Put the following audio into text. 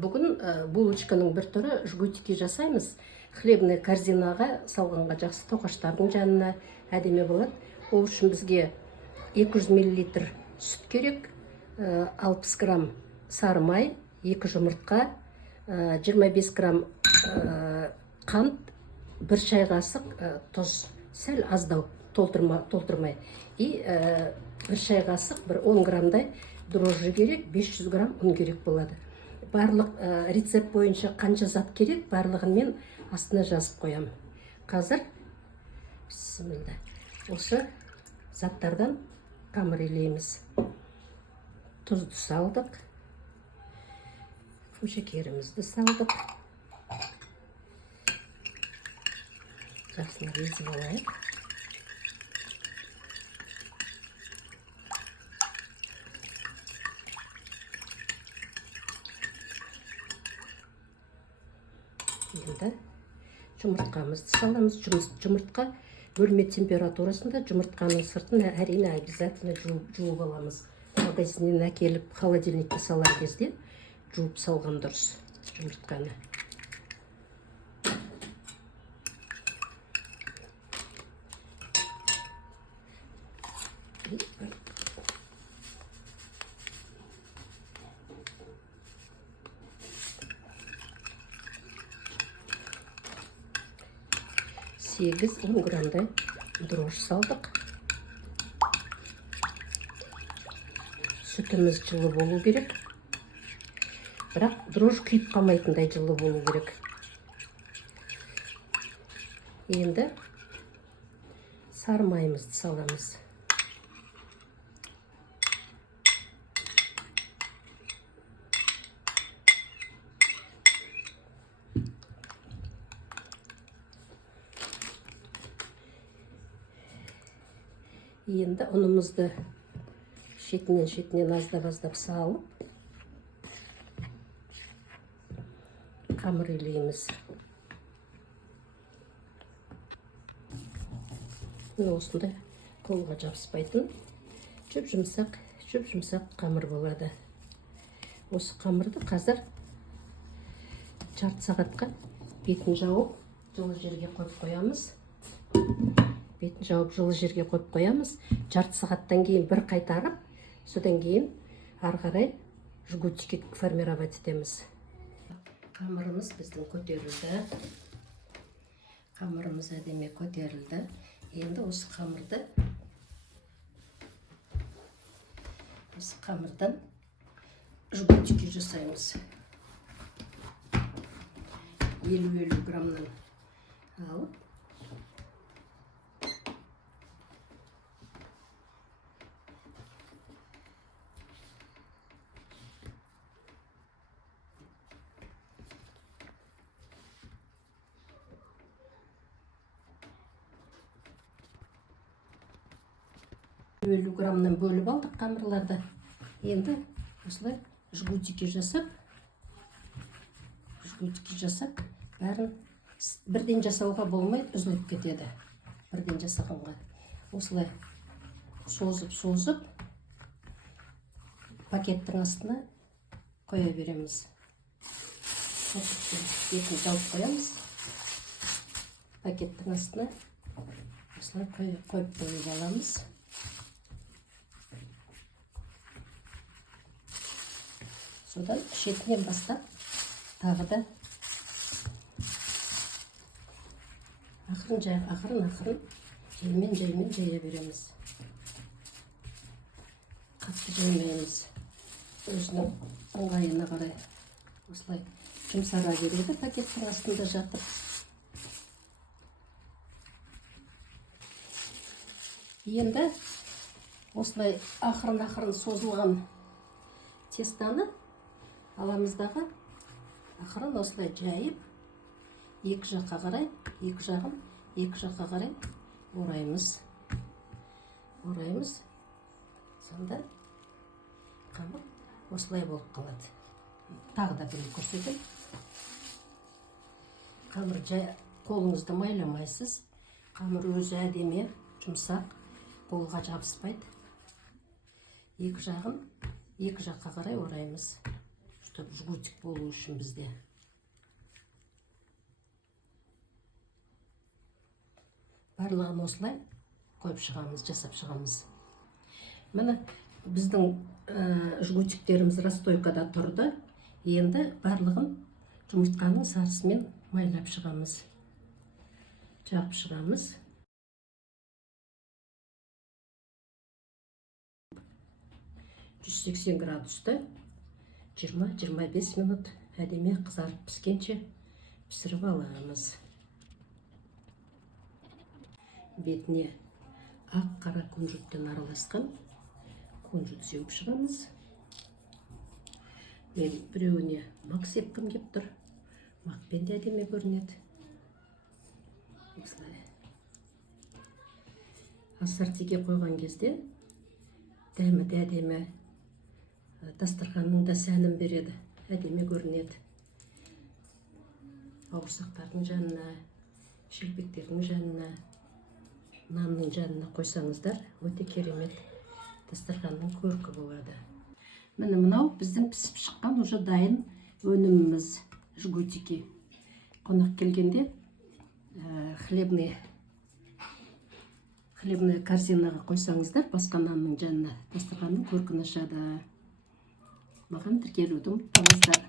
Бүгін булочканың бір түрі жгутики жасаймыз. Хлебный корзинаға салғанға жақсы тоқаштардың жанына әдемі болады. Ол үшін бізге 200 мл сүт керек, 60 грамм сары май, 2 жұмыртқа, 25 грамм қант, 1 шай қасық тұз, сәл аздау, толтырмай. И 1 шай қасық, 10 граммдай дрожжи керек, 500 грамм ұн керек болады. Барлық рецепт бойынша қанша зат керек, барлығын мен астына жазып қоям. Қазір бисмилла, осы заттардан қамыр илейміз. Тұзды салдық, шекерімізді салдық. Жақсылап езіп алайық. Енді жұмыртқамызды саламыз. Жұмыртқа бөлме температурасында, жұмыртқаның сыртын әрине обязательно жуып аламыз. Магазиннен әкеліп холодильникке салар кезде жуып салған дұрыс жұмыртқаны. Сегіз 10 грамдай дрожж салдық. Сүтіміз жылы болу керек. Бірақ дрожж күйіп қалмайтындай жылы болу керек. Енді сары майымызды саламыз. Енді ұнымызды шетінен аздап салып, қамыр илейміз. Осындай қолға жабыспайтын жүп-жұмсақ қамыр болады. Осы қамырды қазір жарты сағатқа бетін жауып, жылы жерге қойып қоямыз. Бетін жауып жылы жерге қойып қоямыз. Жарты сағаттан кейін бір қайтарып, содан кейін ары қарай жгутики формировать етеміз. Қамырымыз біздің көтерілді. Қамырымыз әдемі көтерілді. Енді осы қамырдан жгутики жасаймыз. 50 граммнан алып, граммнан бөліп алдық қамырларды. Енді осылай жгутики жасап, бәрін бірден жасауға болмайды, үзіліп кетеді. Бірден жасағанға. Осылай созып, пакеттің астына қоя береміз. Бетін жауып қоямыз. Пакеттің астына осылай қойып аламыз. Содан шетінен бастап, тағы да ақырын жаймен жая береміз. Қатты жаймаймыз. Өзінің ыңғайына қарай осылай жұмсара береді, пакеттің астында жатып. Енді осылай ақырын созылған тестаны аламыздағы ақырын осылай жайып, екі жаққа қарай ораймыз. Сонда қамыр осылай болып қалады. Тағы да бір көрсетем. Қамыр қолыңызды майламайсыз. Қамыр өзі әдемі, жұмсақ, қолға жабыспайды. Екі жаққа қарай ораймыз. чтобы жгутик болу үшін бізде. Барлығын осылай қойып шығамыз, жасап шығамыз. Міне біздің жгутиктеріміз расстойкада тұрды. Енді барлығын жұмыртқаның сарысымен майлап шығамыз. Жағып шығамыз. 180 градуста 20-25 минут әдемі қызарып піскенше пісіріп аламыз. Бетіне ақ қара күнжіттен араласқан күнжіт сеуіп шығамыз. Мен біреуіне мақ сепкім кеп тұр. Мақпен де әдемі көрінеді. Ассортиге қойған кезде дәмі де әдемі, дастарханның да сәнін береді, әдемі көрінеді. Бауырсақтардың жанына, шелпектердің жанына, нанның жанына қойсаңыздар, өте керемет дастарханның көркі болады. Міне мынау біздің пісіп шыққан уже дайын өніміміз жгутики. Қонақ келгенде хлебный корзинаға қойсаңыздар, басқа нанның жанына дастарханның көркін ашады. Маған тіркелуді ұмытпаңыздар.